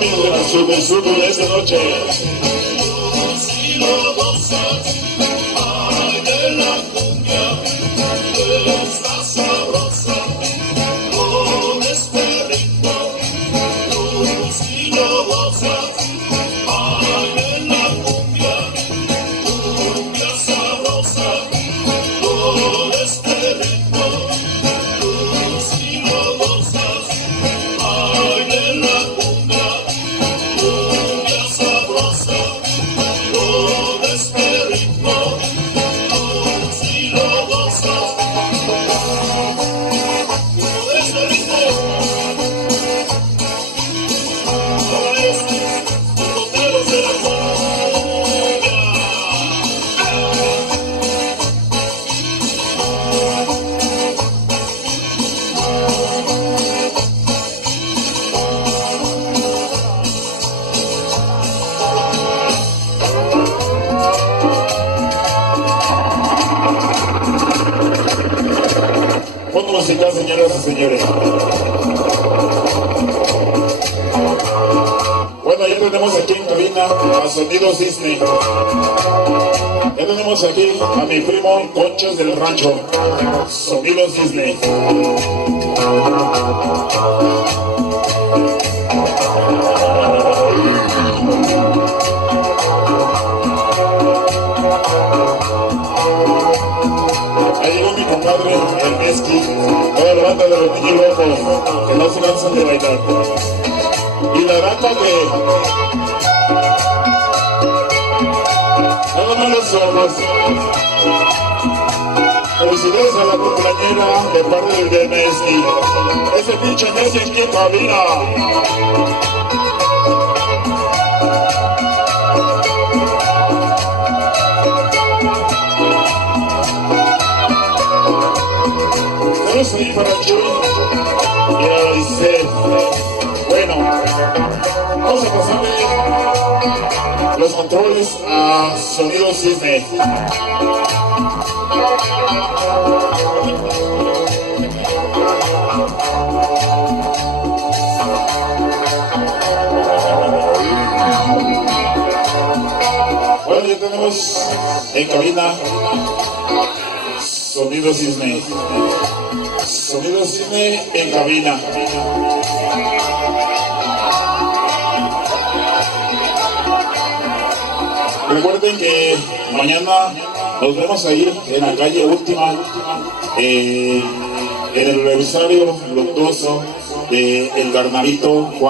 amigos de la sur del sur de esta noche. Si lo gozas, ay de la cumbia, está sabrosa, con este ritmo. Si lo gozas, ay de la cumbia, cumbia sabrosa, con este ritmo. Si lo gozas, ay de la cumbia, cumbia sabrosa. Con este ritmo, si lo gozas, con este ritmo, ahora es Roteros de la cumbia. Fondo musical, señoras y señores. Bueno, ya tenemos aquí en cabina a Sonidos Disney. Ya tenemos aquí a mi primo Conchas del Rancho. Sonidos Disney. Ahí llegó mi compadre, el Mesqui, toda la banda de los niños locos, que no se cansan de bailar. Y la banda que nada más los ojos. Felicidades a la cumpleañera de parte del Mesqui. Ese pinche Mesqui aquí en cabina. Vamos a ir para Chuy y a dice, bueno, vamos a pasarle los controles a Sonidos Disney. Bueno, ya tenemos en cabina Sonidos Disney. Sonidos Disney en cabina. Recuerden que mañana nos vemos ahí en la calle Última, en el aniversario luctuoso de El Garnarito Juan.